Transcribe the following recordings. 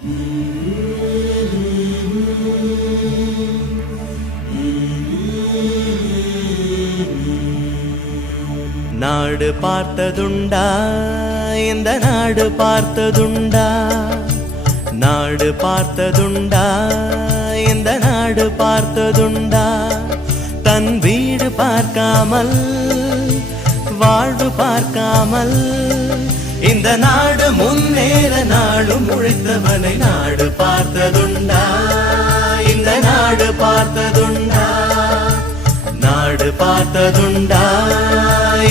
நாடு பார்த்ததுண்டா, இந்த நாடு பார்த்ததுண்டா, நாடு பார்த்ததுண்டா, இந்த நாடு பார்த்ததுண்டா. தன் வீடு பார்க்காமல் வாழ்வு பார்க்காமல் இந்த நாடு முன்னேற நாடும் உழைத்தவனை நாடு பார்த்ததுண்டா, இந்த நாடு பார்த்ததுண்டா, நாடு பார்த்ததுண்டா,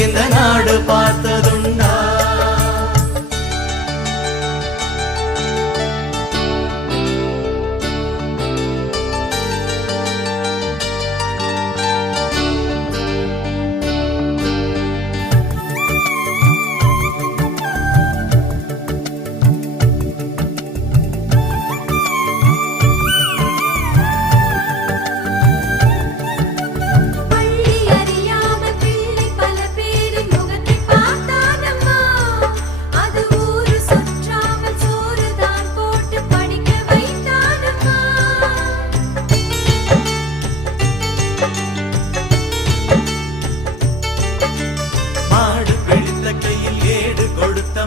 இந்த நாடு பார்த்ததுண்டா.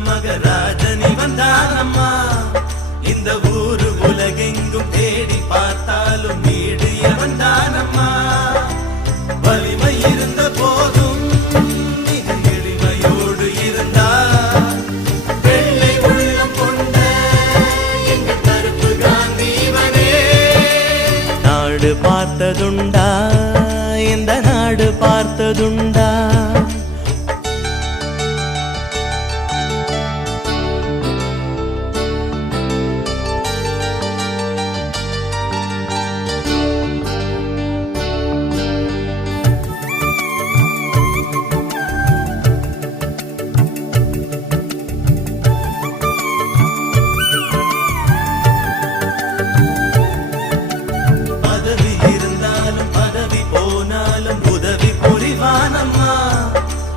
மகராஜனி வந்தானம்மா, இந்த ஊரு உலகெங்கும் தேடி பார்த்தாலும் வீடு வந்தானம்மா. வலிமை இருந்த போதும் மிக எளிமையோடு இருந்தார், வெள்ளை உள்ளம் கொண்ட எங்கள் கருப்பு காந்திவனே. நாடு பார்த்ததுண்டா, இந்த நாடு பார்த்ததுண்டா.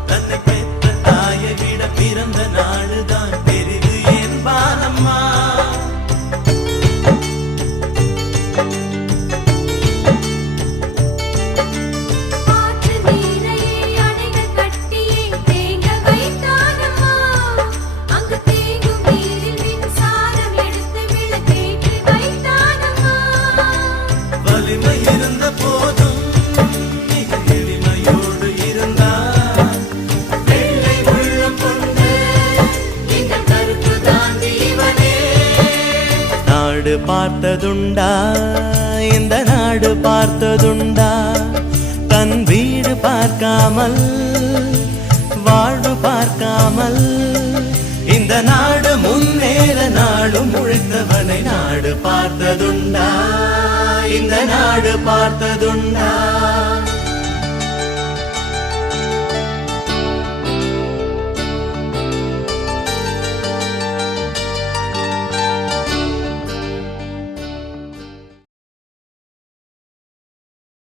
தன்னை பெற்ற தாயை விட பிறந்த நாடுதான் பெரிது என்பானம்மா. வலிமை இருந்த போதும் பார்த்ததுண்டா, இந்த நாடு பார்த்ததுண்டா. தன் வீடு பார்க்காமல் வாழ்வு பார்க்காமல் இந்த நாடு முன்னேற நாடும் உழைத்தவனை நாடு பார்த்ததுண்டா, இந்த நாடு பார்த்ததுண்டா.